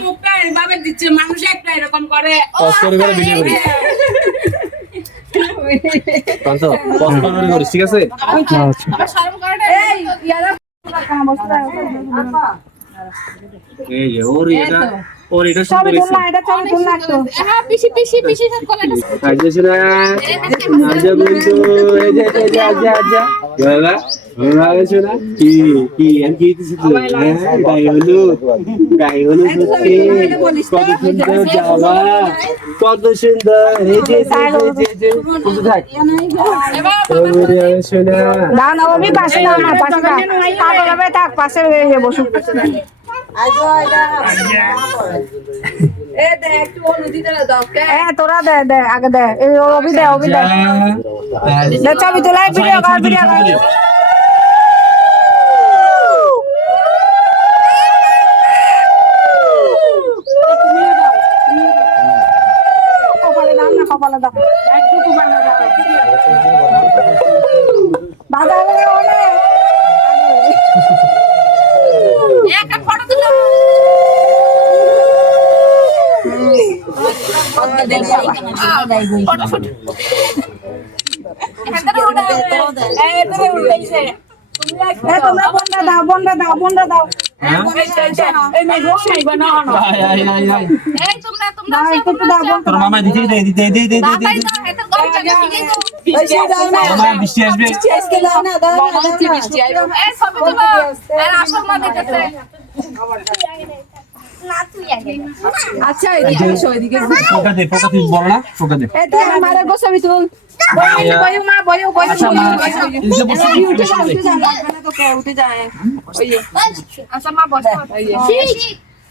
মুখটা এইভাবে দিচ্ছে মানুষ একটা এরকম করে ভিডিও করি কান্ত পছন্দ করি ঠিক আছে আমার শরম করে না এই ইয়ারা এই যে ওর এটা সুন্দর হইছে হ্যাঁ পিছি সব কলাটা আজকে না আজ বন্ধু এই যে আজা বাবা বাবা শোনা কি এম কি দিছিস গাই হলো সত্যি কত সুন্দর এই যে বুঝতে থাক শোনা না আমি পাশে না আমার পাশে না কাপড় থাক পাশে বসু তোরা দে আগে দে অভি দে ছবি তোলাই ভিডিও কপালে দাও না কপালে দাও বাধা একটা ফটো তুলো তোমরা বন্ডা দাও তোর মামা দিতে দে মামা বৃষ্টি আসবে আচ্ছা এদিকে পোকা দে বল না পোকা দে আমারে গোছাবি তুল বয়ু উঠে যায় আচ্ছা মা বসো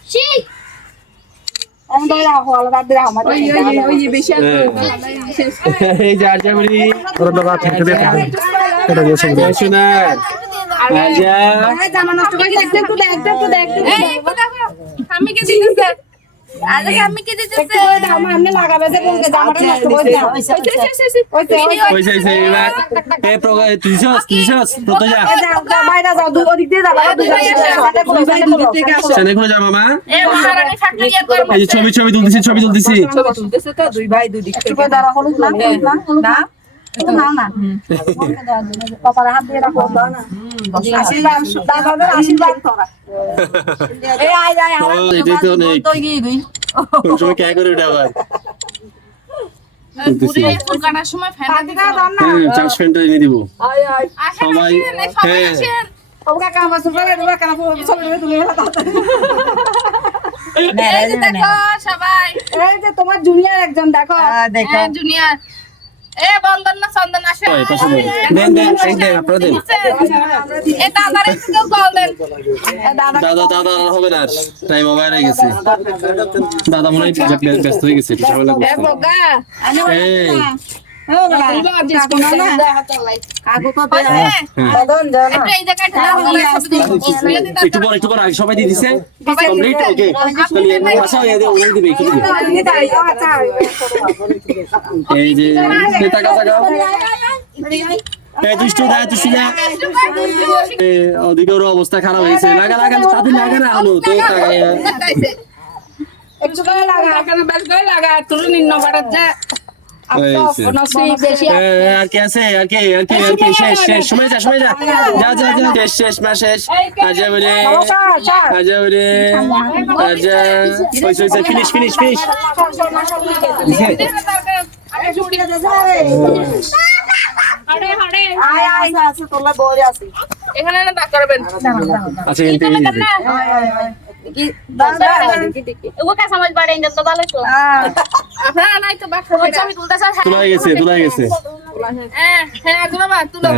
শিখ এই যে আজা বলি তোর বাবা থেকে দে এটা দিয়ে শোনা আজা জামা নষ্ট করে একটু দেখ আমি কে দিতেছে আরে আমি কে দিতেছে আমি লাগাবে যে কোন জামাটা নষ্ট করে দাও কইছে এবার এই প্রোগ্রাম তুইছস তো যা বাইরে যাও ওদিক দিয়ে যাবা সেনে কোন যা মামা এ মহারানী ফ্যাক্টরি করব এই ছবি তুলতেছি তো দুই ভাই দুই দিক থেকে দাঁড়া হলুদ না না কপালে হাত দিয়ে রাখো না আশীর্বাদ তোরা এই আয় এটাই তো অনেক তুমি কে করে উঠে আবার পুরো ফুল কাটার সময় ফ্যান দিতে চার্জ ফ্যানটা এনে দিব সবাই হ্যাঁ ওকা কাম আছে বলে ওকা কাম চলে তুমি এই যে দেখো সবাই এই যে তোমার জুনিয়র একজন দেখো দেখো জুনিয়র এ বন্দন না চন্দন আসে দেন আপনারা দেন এ দাদার একটু কল দেন দাদা হবে না টাইম ওভার হয়ে গেছে দাদা মনে হয় ব্যস্ত হয়ে গেছে ঝামেলা এ করছে বগা এই একটু পর আগে সবাই দিয়ে দিছে কমপ্লিট ওকে আচ্ছা ওই দিবে একটু দিবে এই যে টাকা এই দুষ্টু দা ওদিকের অবস্থা খারাপ হয়েছে লাগা তাদের লাগা না হলো তো একটু করে লাগা তুই নিন্ন বাড়ার যা আর কে আছে আর কে শেষ সময় যা শেষ মা শেষ আজা বলে ফিনিশ এখানে না ডাক করবেন আচ্ছা কিন্তু वो क्या समझ पा रहे हैं जब तो डाले तो अपना नहीं तो बात अच्छा भी तुलता सा তুলাই গেছে হ্যাঁ তুমি বাবা তুলো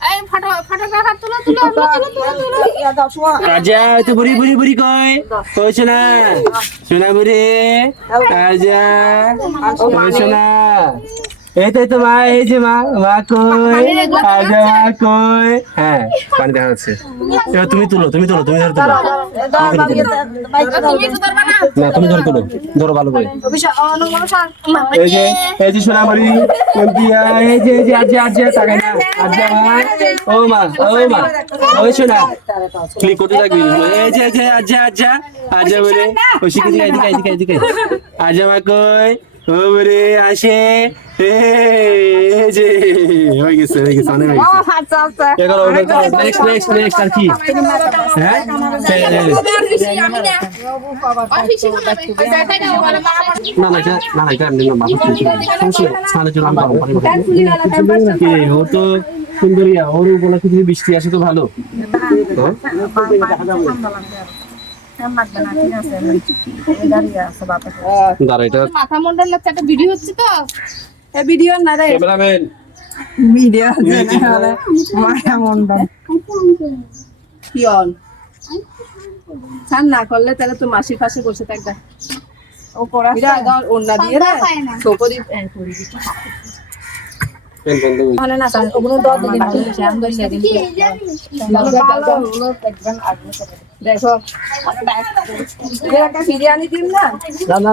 এই ফটোগ্রাফার তুলো আজা তো বুড়ি কইছ না শোনা বুড়ি আজা কইছ না এই তো মা, এই যে মা কই, আজা মা কই। হ্যাঁ, পানি দেখা যাচ্ছে। এবার তুমি ধরে তুলো। তুমি তো ধরবা না। না, তুমি ধরো ভালো করে। এই যে সোনামণি, কোনটিয়া, এই যে আজা তাকাই না, আজা মা, ও মা, ওই সোনা, ক্লিক করতে থাকবি। এই যে আজা বলে, ও শিখেছি, এদিকে, আজা মা কই, ও বলে আসে, এই যে, হয়ে গেছে, অনেক হয়ে গেছে। এবার নেক্সট আর কি? হ্যাঁ? না, এটা এমনি না, মাথা ছিল। স্নানের জন্য আমি গরম পানি পাঠাবো। কে, ও তো সুন্দরিয়া, ওর বলা কিছু বৃষ্টি আসে তো ভালো। দাঁড়া, এটা মাথা মুন্ডার লাগছে, একটা ভিডিও হচ্ছে তো। ভিডিও না রে ক্যামেরাম্যান। ভিডিও মায়া মন্ডল কি অন ছান না করলে তাহলে তো মাসির পাশে বসে থাকবে ও পড়া ওন্না দিয়ে রে ছোকরি মানে না স্যার ওগুলো দর দিন বলছে আমি দই সেদিন দেখো একটা বিরিয়ানি দিন না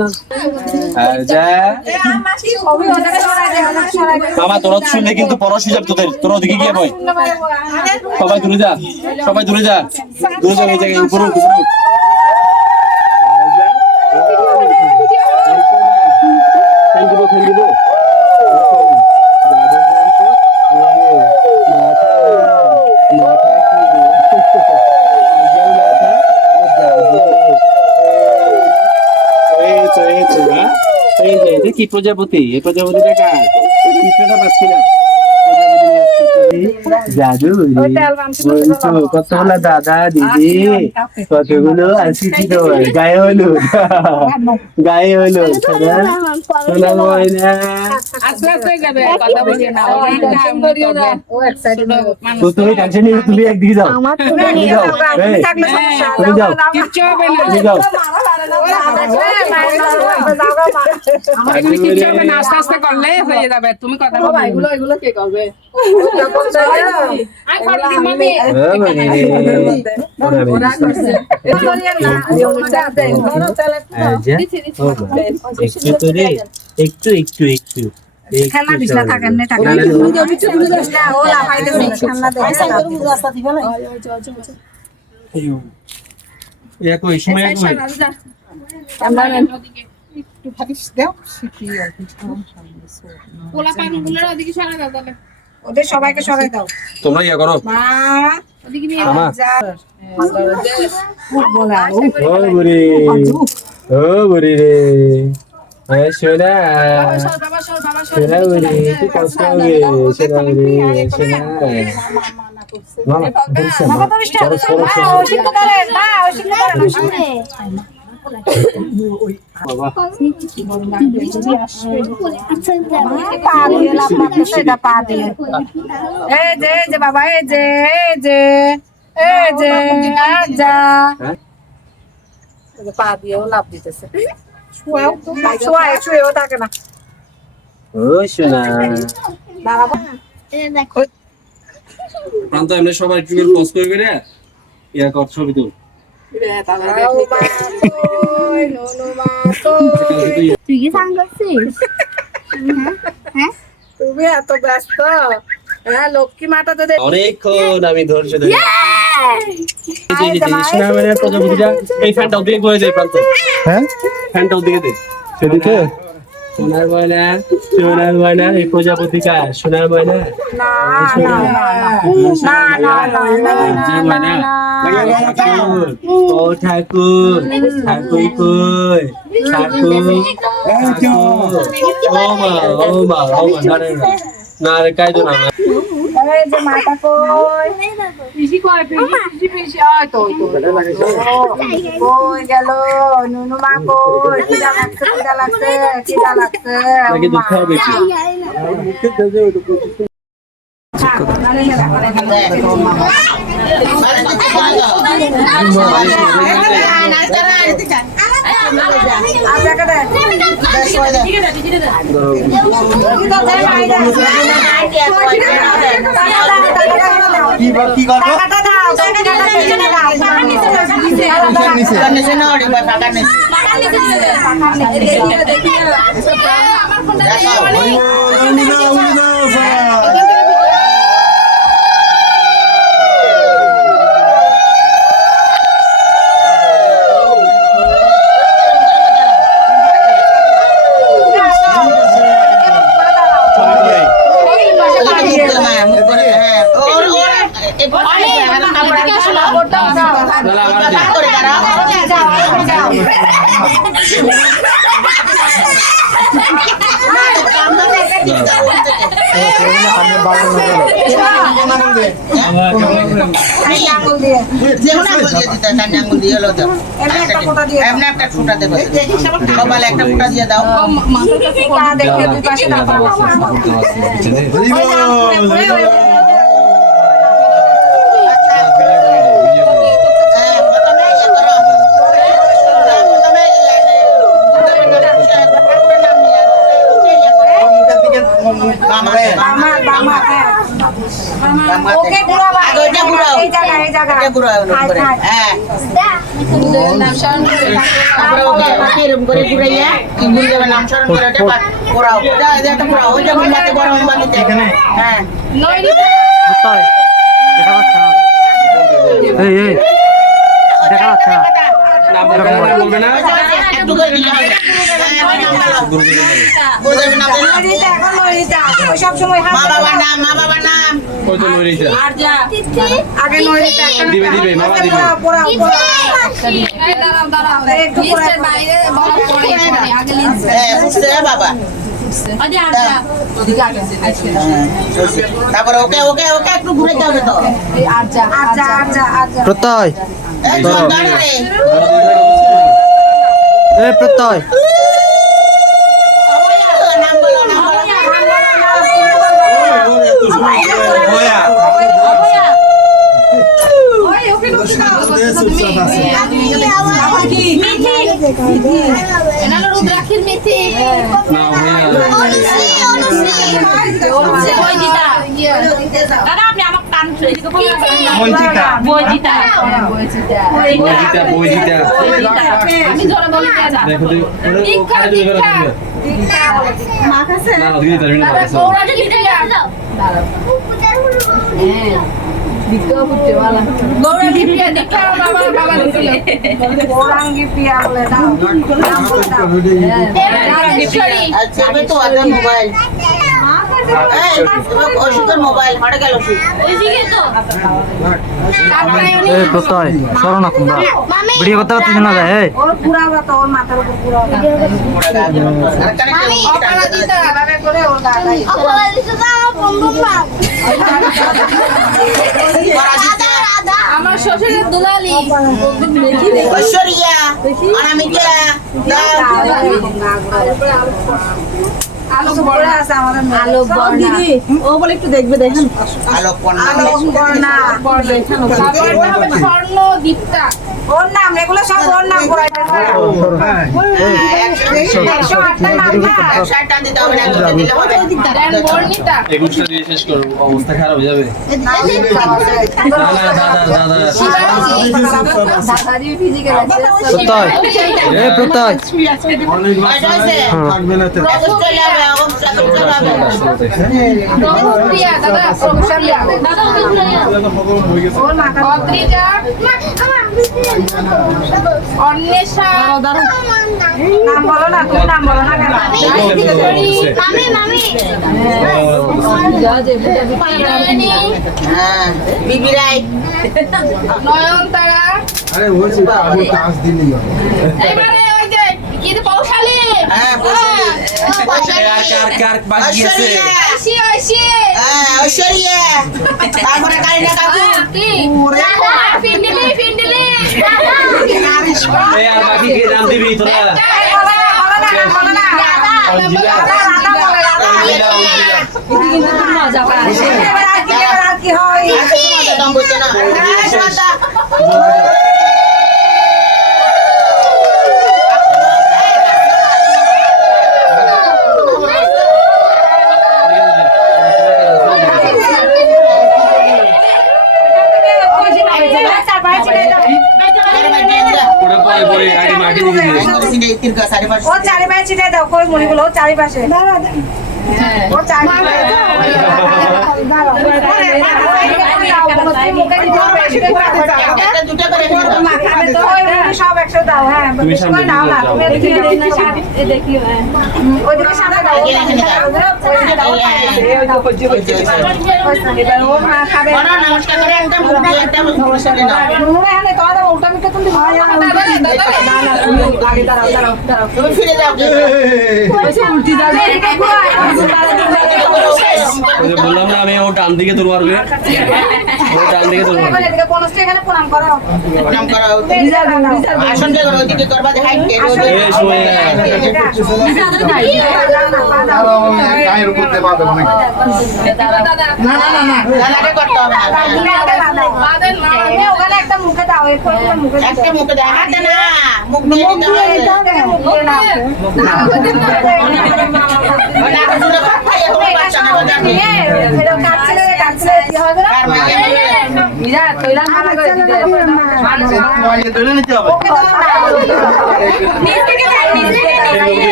না আজা মামা তোরা শুনলে কিন্তু পরশ হিসাব তোরা ওদিকে গিয়ে বই সবাই দূরে যা এই জায়গায় উপরে কি প্রজাপতি এই প্রজাপতিটা কার চিত্রটা পাচ্ছি না জাদু কতগুলো দাদা দিদি কতগুলো আসিছি তোমার গায়ে হলুদ সোনা ময়না তো তুমি টেনশন নিয়ে তুমি একদিকে যাও তুমি যাও আস্তে আস্তে করলে হয়ে যাবে তুমি কথা বলো এগুলো কে করবে একটু ওদের সবাইকে সরাই দাও তোমরা ইয়া করো মামা ও বুড়ি রে সোনা বুড়ি কি কষ্ট হবে সোনা বুড়ি সোনা বাবা এই যে পা দিয়েও লাভ দিতেছে শুয়েও থাকে না ও সোনা প্রান্ত এমনি সবাই একটু পজ করে রে ইয়া কর ছবি তো তুই কি সাং করছিস তুমি এত ব্যস্ত হ্যাঁ লক্ষ্মী মাতা তো অনেকক্ষণ আমি ধৈর্য ধরে সোনা মানে প্রজাপতিটা এই ফ্যানটা ওদিকে বয়ে যায় প্রান্ত হ্যাঁ ফ্যানটা ওদিকে দে সেদিকে সোনার ময়না এই প্রজাপতিকা সোনার ময়না ও ঠাকুর কই ও মা না রে কাইদো না যে মাতা কই পিসি কই পিসি আয় তো কই গেল নুনু মা কই কিডা লাগছে নাকি দুধ খাওয়া বেশি মামা ওকে ঘুরাও এটা ঘুরাও এই জায়গা ঘুরাও হ্যাঁ নাম স্মরণ করে তারপরে ওকে এরকম করে ঘুরাইয়া গুণ যাবে নাম স্মরণ করে এটা ঘুরাও এটা ঘুরাও ওই যে মোমবাতি বড় মোমবাতিতে হ্যাঁ এই দেখা যাচ্ছে না বলবে না একটু করে দিলে হবে গুরুদেবের নাম লরিতা এখন লরিতা ওই সব সময় মা বাবার নাম কত লরিটা আগে লরিতা দিবে মামা দিবে পুরা বুঝছে বাবা তারপরে ওকে ওকে ওকে একটু ঘুরে যাবে তো প্রত্যয় এই জোরদার রে এ প্রত্যয় নাম বলো রুদ্রাক্ষীর মিথি না দাদা আপনি আমার কান বইজিতা আমি জোরে বলি দেখো দীক্ষা না দিদি তার না দাদা গৌরাজ লিখে দাও দীক্ষা বাবা দিছিল আচ্ছা আমি তো আদর মোবাইল এই ওষুধের মোবাইল হাড়ে গেল ওষুধ এ প্রত্যয় সরো না তোমরা ভিডিও করতে করতে শোনা যায় এই আমার শ্বশুরের দুলালি ঐশ্বরিয়া অনামিকা আলোক স্বর্ণ দীপ্তা ওর নাম এগুলো সব ওর নাম বর্ণিতা একুশটা দিয়ে শেষ করবো অবস্থা খারাপ হয়ে যাবে প্রত্যয় এ প্রত্যয় প্রিয়া দাদা প্রভুপ্রিয়া দাদা অদ্রিজা অন্বেষা নাম বলো না তুমি নাম বলো না বিবি রাই নয়নতারা এবারে ওই যে কি পৌশালী ঐশ্বরিয়া তারপরে কারিনা কাপুর ফিন্ডিলি আর বাকি কে নাম দিবি তোরা কি হয় এই তিরকা চারিপাশে ও চারিপাশে ছিটাই দাও কই মুড়িগুলো ও চারিপাশে ও চারিপাশে একটা দুটো করে খেতে দাও। সব একসাথে দাও হ্যাঁ তুমি বেশি করে সামনে দাও না যাও। তুমি এদিকে দেখিও ওইদিকে সামনে দাও এবার ও মা খাবে বলো, নমস্কার করে একটা মুখ দিয়ে একটা মুখের সামনে দাও। মুড়ে এনে তোমার উল্টা মিটে তুমি না না তুমি আগে দাঁড়াও দাঁড়াও দাঁড়াও তুমি ফিরে যাও উল্টি যাবে ওই যে বললাম না আমি ও ডান দিকে তোর মারবে ও ডান দিকে তোর মারবে এদিকে কোনটা এখানে প্রণাম করো প্রণাম করো। রিজার্ভ রিজার্ভ আসন দিয়ে করো, ওদিকে করবা যে হাইট কে এই সময় গায়ের উপর দিয়ে বাঁধে অনেক দাদাকে করতে হবে না। ওখানে একটা মুখে দাও মুখে একটা মুখে দাও, হাতে না মুখ দিয়ে দিতে হবে। মানে আগে দুটো ভাত খাইয়ে তোমার বাচ্চা না বাজার নিয়ে আর মাকে ধরে নিতে হবে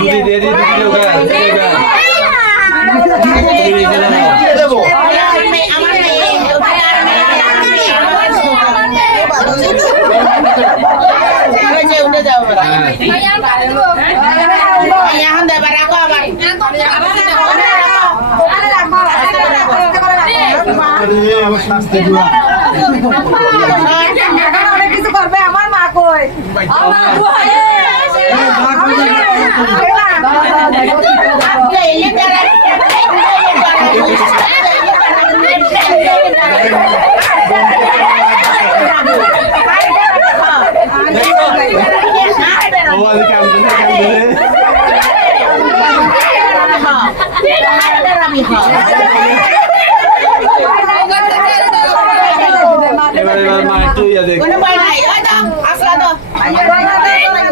দুটি দিয়ে দি দুটি লোক দেবো আমার মেয়ে উঠে যাও এখন দেবা রাখো আবার শাস্তি দিবা অনেক কিছু করবে আমার মা কই ও আজ কাম করে এবারে মা একটু ইয়া দেখ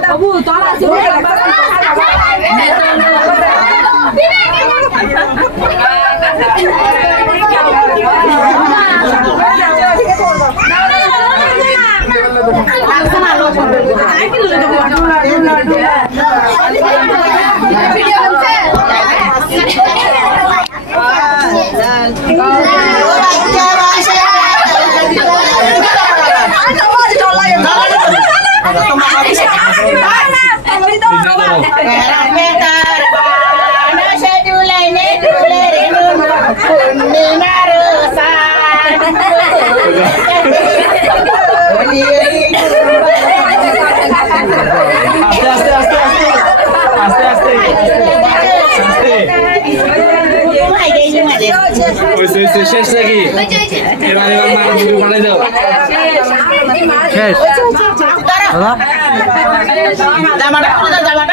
বাবু তোরা আস্তে আস্তে আস্তে আস্তে আস্তে শেষ নাকি এবার মা মুড়ি বানাই দাও শেষ দাদা জামাটা খুলে দাও, জামাটা